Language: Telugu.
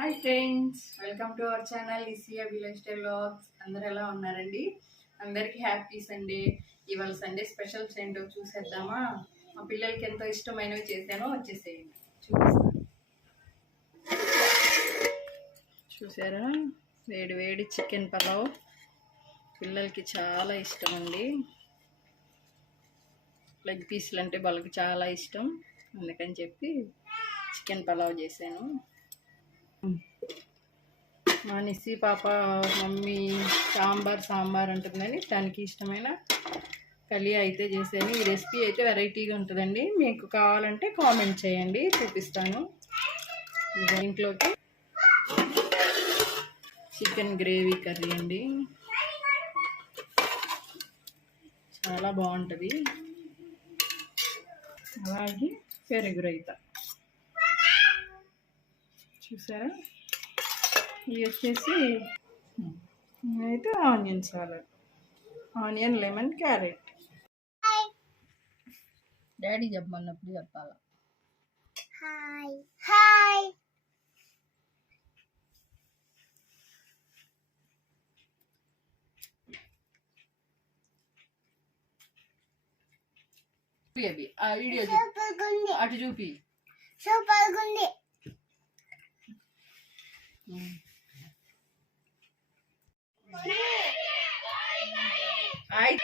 Hi friends, welcome to our channel ఈసీఆ విలేజ్ స్టైల్ వ్లాగ్స్. అందరు ఎలా ఉన్నారండి? అందరికీ హ్యాపీ సండే. ఇవాళ సండే స్పెషల్స్ ఏంటో చూసేద్దామా? మా పిల్లలకి ఎంతో ఇష్టమైనవి చేశానో వచ్చేసేయండి. చూసారా, వేడి వేడి చికెన్ పలావ్ పిల్లలకి చాలా ఇష్టం అండి. లెగ్ పీసులు అంటే వాళ్ళకి చాలా ఇష్టం, అందుకని చెప్పి చికెన్ పలావ్ చేశాను. మా నిస్సి పాప మమ్మీ సాంబార్ ఉంటుందని దానికి ఇష్టమైన కలియా అయితే చేశాను. ఈ రెసిపీ అయితే వెరైటీగా ఉంటుందండి. మీకు కావాలంటే కామెంట్ చేయండి, చూపిస్తాను. ఇంట్లోకి చికెన్ గ్రేవీ కర్రీ అండి, చాలా బాగుంటుంది. అలాగే పెరుగు రైతా చూసారా. ఇవి వచ్చేసి అయితే onion salad, onion lemon carrot. Daddy చెప్పమన్నప్పుడు చెప్పాలా. హాయ్ హాయ్ అవి ఆ వీడియో అటు చూపి. సూపర్ గుండి. హాయ్.